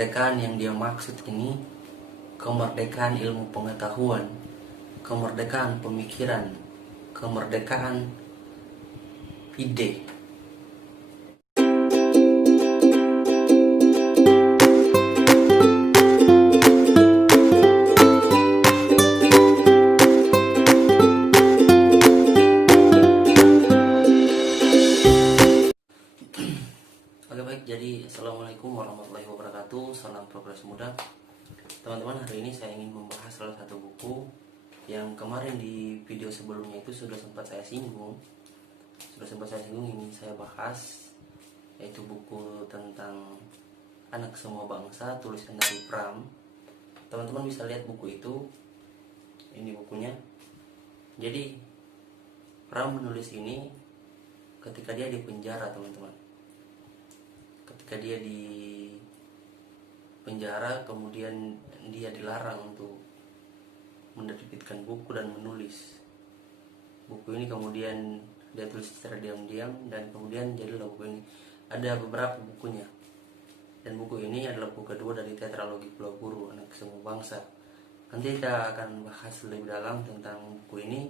Kemerdekaan yang dia maksud ini kemerdekaan ilmu pengetahuan, kemerdekaan pemikiran, kemerdekaan ide. Oke baik, jadi Assalamualaikum warahmatullahi wabarakatuh. Salam progres muda. Teman-teman, hari ini saya ingin membahas salah satu buku yang kemarin di video sebelumnya itu sudah sempat saya singgung. Ingin saya bahas, yaitu buku tentang Anak Semua Bangsa, tulisan dari Pram. Teman-teman bisa lihat buku itu. Ini bukunya. Jadi Pram menulis ini ketika dia di penjara, teman-teman. Ketika dia di penjara, kemudian dia dilarang untuk menerbitkan buku dan menulis. Buku ini kemudian dia tulis secara diam-diam dan kemudian jadilah buku ini. Ada beberapa bukunya. Dan buku ini adalah buku kedua dari tetralogi Pulau Buru, Anak Semua Bangsa. Nanti kita akan bahas lebih dalam tentang buku ini.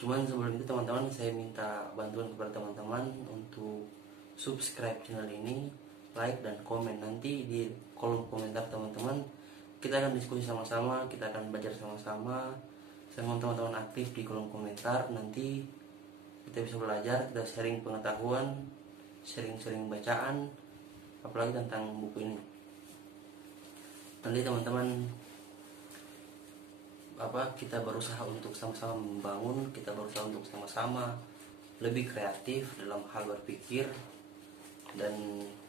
Cuman sebelum itu teman-teman, saya minta bantuan kepada teman-teman untuk subscribe channel ini, like dan komen. Nanti di kolom komentar teman-teman kita akan diskusi sama-sama, kita akan belajar sama-sama. Saya mohon teman-teman aktif di kolom komentar. Nanti kita bisa belajar, kita sharing pengetahuan, sharing bacaan, apalagi tentang buku ini. Nanti teman-teman kita berusaha untuk sama-sama membangun, kita berusaha untuk sama-sama lebih kreatif dalam hal berpikir dan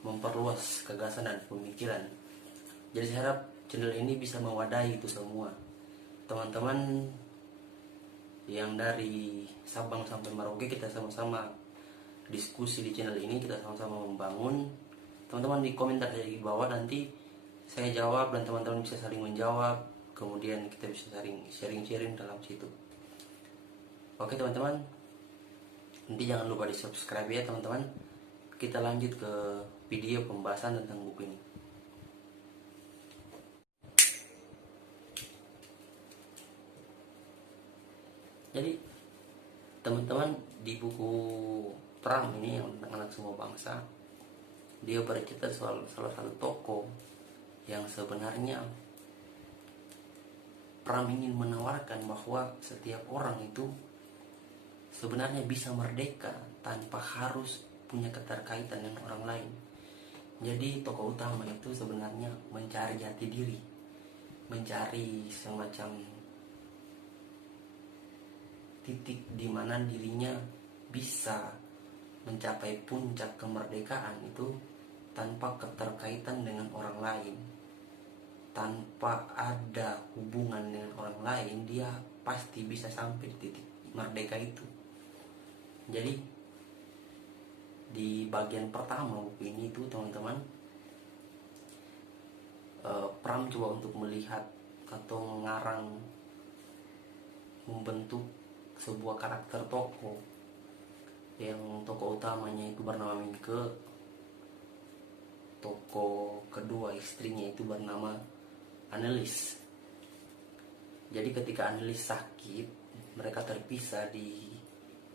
memperluas gagasan dan pemikiran. Jadi saya harap channel ini bisa mewadahi itu semua. Teman-teman yang dari Sabang sampai Merauke, kita sama-sama diskusi di channel ini, kita sama-sama membangun. Teman-teman di komentar aja di bawah, nanti saya jawab dan teman-teman bisa saling menjawab. Kemudian kita bisa sharing dalam situ. Oke teman-teman, nanti jangan lupa di subscribe ya teman-teman. Kita lanjut ke video pembahasan tentang buku ini. Jadi teman-teman, di buku Pram ini yang tentang Anak Semua Bangsa, dia bercerita soal salah satu tokoh yang sebenarnya Pram ingin menawarkan bahwa setiap orang itu sebenarnya bisa merdeka tanpa harus punya keterkaitan dengan orang lain. Jadi tokoh utama itu sebenarnya mencari jati diri, mencari semacam titik di mana dirinya bisa mencapai puncak kemerdekaan itu tanpa keterkaitan dengan orang lain, tanpa ada hubungan dengan orang lain. Dia pasti bisa sampai di titik merdeka itu. Jadi di bagian pertama buku ini itu teman-teman, Pram coba untuk melihat atau mengarang, membentuk sebuah karakter tokoh, yang tokoh utamanya itu bernama Mingke, tokoh kedua istrinya itu bernama Annelies. Jadi ketika Annelies sakit, mereka terpisah di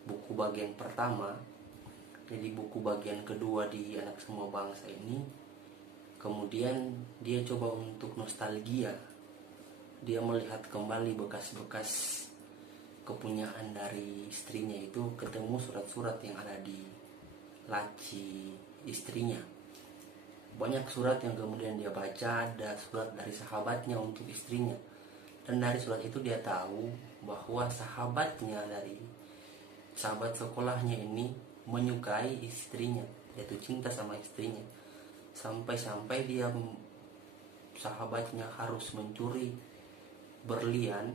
buku bagian pertama. Jadi buku bagian kedua di Anak Semua Bangsa ini, kemudian dia coba untuk nostalgia. Dia melihat kembali bekas-bekas kepunyaan dari istrinya itu, ketemu surat-surat yang ada di laci istrinya. Banyak surat yang kemudian dia baca, ada surat dari sahabatnya untuk istrinya. Dan dari surat itu dia tahu bahwa sahabatnya, dari sahabat sekolahnya ini menyukai istrinya, yaitu cinta sama istrinya. Sampai-sampai dia, sahabatnya harus mencuri berlian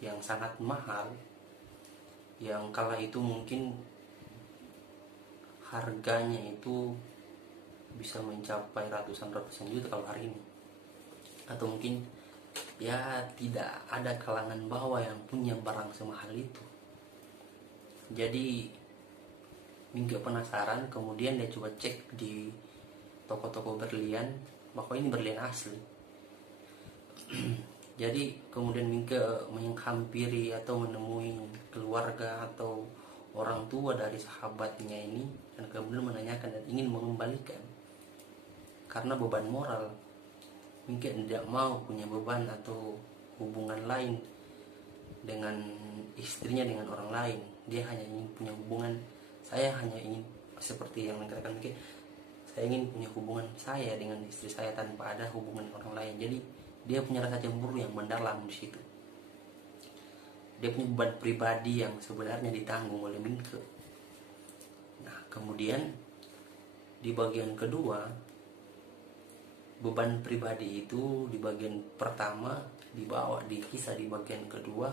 yang sangat mahal, yang kala itu mungkin harganya itu bisa mencapai ratusan juta kalau hari ini. Atau mungkin ya tidak ada kalangan bawah yang punya barang semahal itu. Jadi Mingke penasaran, kemudian dia coba cek di toko-toko berlian, bahwa ini berlian asli. Jadi kemudian Mingke menghampiri atau menemui keluarga atau orang tua dari sahabatnya ini, dan kemudian menanyakan dan ingin mengembalikan. Karena beban moral, Mingke tidak mau punya beban atau hubungan lain dengan istrinya, dengan orang lain. Dia hanya ingin punya hubungan, saya hanya ingin seperti yang dikatakan Mingke, saya ingin punya hubungan saya dengan istri saya tanpa ada hubungan orang lain. Jadi dia punya rasa cemburu yang mendalam di situ. Dia punya beban pribadi yang sebenarnya ditanggung oleh Mingke. Nah, kemudian di bagian kedua, beban pribadi itu di bagian pertama dibawa di kisah di bagian kedua.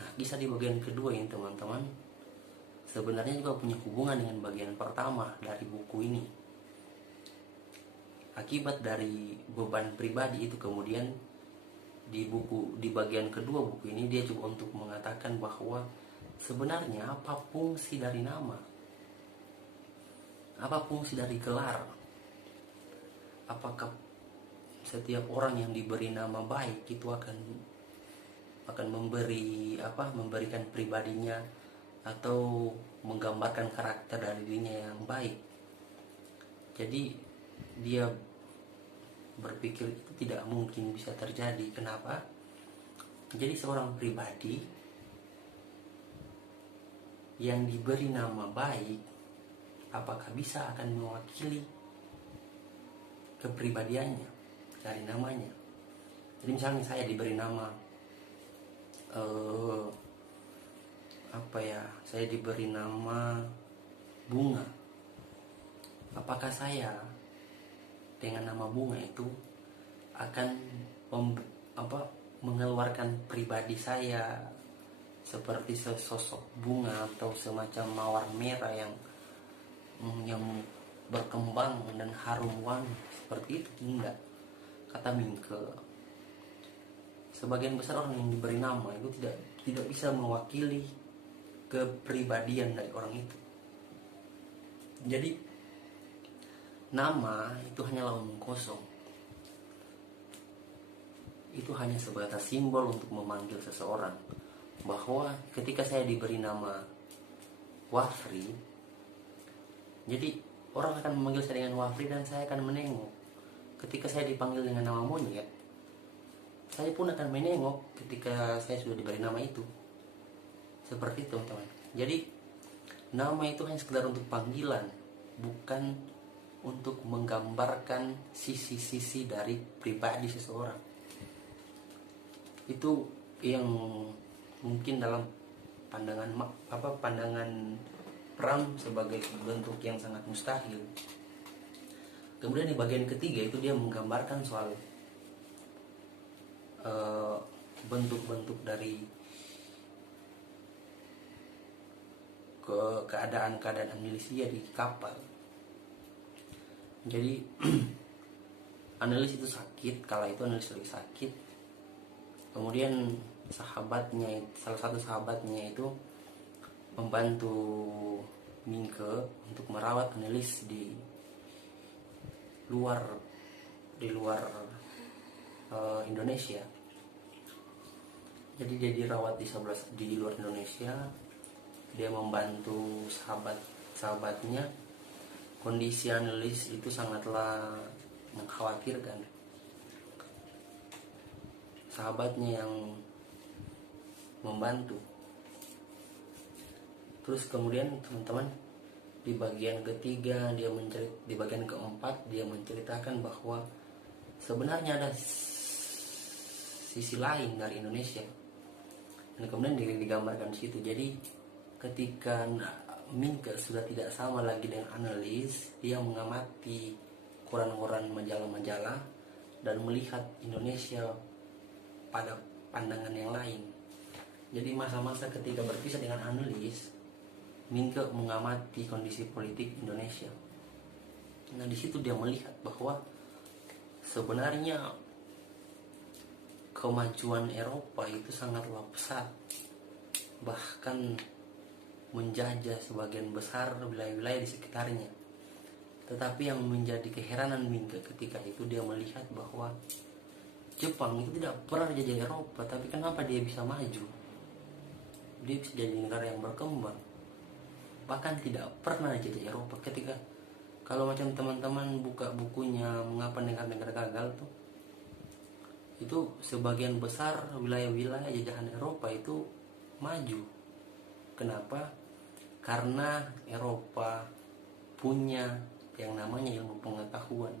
Nah, kisah di bagian kedua ini teman-teman sebenarnya juga punya hubungan dengan bagian pertama dari buku ini. Akibat dari beban pribadi itu, kemudian di bagian kedua buku ini dia coba untuk mengatakan bahwa sebenarnya apa fungsi dari nama, apa fungsi dari gelar. Apakah setiap orang yang diberi nama baik itu akan memberikan pribadinya atau menggambarkan karakter dari dirinya yang baik. Jadi dia berpikir itu tidak mungkin bisa terjadi. Kenapa? Jadi seorang pribadi yang diberi nama baik, apakah bisa akan mewakili kepribadiannya dari namanya? Jadi misalnya saya diberi nama saya diberi nama Bunga. Apakah saya dengan nama Bunga itu akan mengeluarkan pribadi saya seperti sesosok bunga atau semacam mawar merah yang berkembang dan harum wangi seperti itu? Tidak, kata Mingke. Sebagian besar orang yang diberi nama itu tidak bisa mewakili kepribadian dari orang itu. Jadi nama itu hanyalah omong kosong. Itu hanya sebatas simbol untuk memanggil seseorang. Bahwa ketika saya diberi nama Wafri, jadi orang akan memanggil saya dengan Wafri dan saya akan menengok. Ketika saya dipanggil dengan nama Monyet, saya pun akan menengok ketika saya sudah diberi nama itu. Seperti itu teman-teman. Jadi nama itu hanya sekedar untuk panggilan, bukan untuk menggambarkan sisi-sisi dari pribadi seseorang. Itu yang mungkin dalam pandangan Pram sebagai bentuk yang sangat mustahil. Kemudian di bagian ketiga itu dia menggambarkan soal bentuk-bentuk dari keadaan Anelisia di kapal. Jadi Anelis itu sakit, kala itu Anelis lagi sakit. Kemudian salah satu sahabatnya itu membantu Mingke untuk merawat Anelis di luar Indonesia. Jadi dia dirawat di luar Indonesia. Dia membantu sahabatnya. Kondisi Anelis itu sangatlah mengkhawatirkan. Sahabatnya yang membantu. Terus kemudian teman-teman di bagian ketiga di bagian keempat dia menceritakan bahwa sebenarnya ada sisi lain dari Indonesia. Dan kemudian digambarkan di situ. Jadi ketika Mingke sudah tidak sama lagi dengan Anelis, dia mengamati koran-koran majalah-majalah dan melihat Indonesia pada pandangan yang lain. Jadi masa-masa ketika berpisah dengan Anelis, Mingke mengamati kondisi politik Indonesia. Nah, di situ dia melihat bahwa sebenarnya kemajuan Eropa itu sangatlah pesat, bahkan menjajah sebagian besar wilayah-wilayah di sekitarnya. Tetapi yang menjadi keheranan Mingga ketika itu dia melihat bahwa Jepang itu tidak pernah jajah Eropa, tapi kenapa dia bisa maju? Dia bisa jadi negara yang berkembang. Bahkan tidak pernah jajah Eropa. Ketika kalau macam teman-teman buka bukunya Mengapa Negara-Negara Gagal tuh, itu sebagian besar wilayah-wilayah jajahan Eropa itu maju. Kenapa? Karena Eropa punya yang namanya ilmu pengetahuan.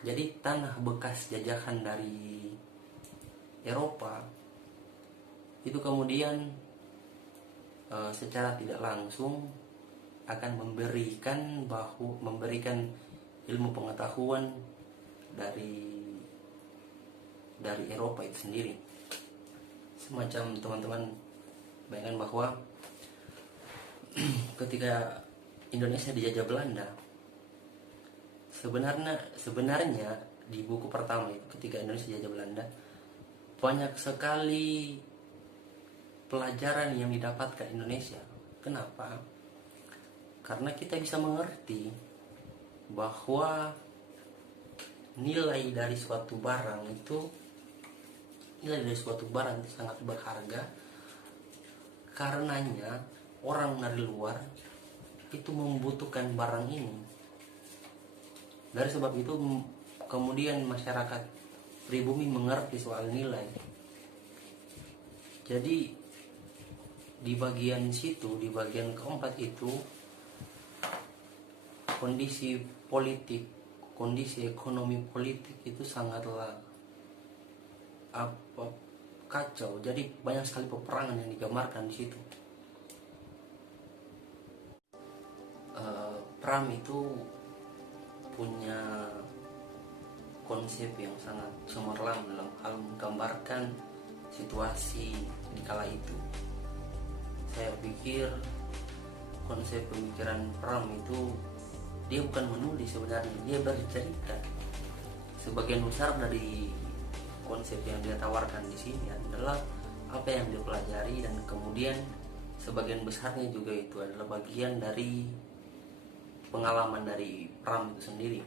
Jadi tanah bekas jajahan dari Eropa itu kemudian secara tidak langsung akan memberikan ilmu pengetahuan dari Eropa itu sendiri. Semacam teman-teman bayangkan bahwa ketika Indonesia dijajah Belanda, sebenarnya di buku pertama itu, ketika Indonesia dijajah Belanda, banyak sekali pelajaran yang didapatkan Indonesia. Kenapa? Karena kita bisa mengerti bahwa nilai dari suatu barang itu sangat berharga. Karenanya orang dari luar itu membutuhkan barang ini. Dari sebab itu kemudian masyarakat pribumi mengerti soal nilai. Jadi di bagian situ, di bagian keempat itu, kondisi politik, kondisi ekonomi politik itu sangatlah kacau. Jadi banyak sekali peperangan yang digambarkan di situ. Pram itu punya konsep yang sangat cemerlang dalam hal menggambarkan situasi di kala itu. Saya pikir konsep pemikiran Pram itu dia bukan menulis sebenarnya, dia bercerita. Sebagian besar dari konsep yang dia tawarkan di sini adalah apa yang dia pelajari, dan kemudian sebagian besarnya juga itu adalah bagian dari pengalaman dari Pram itu sendiri.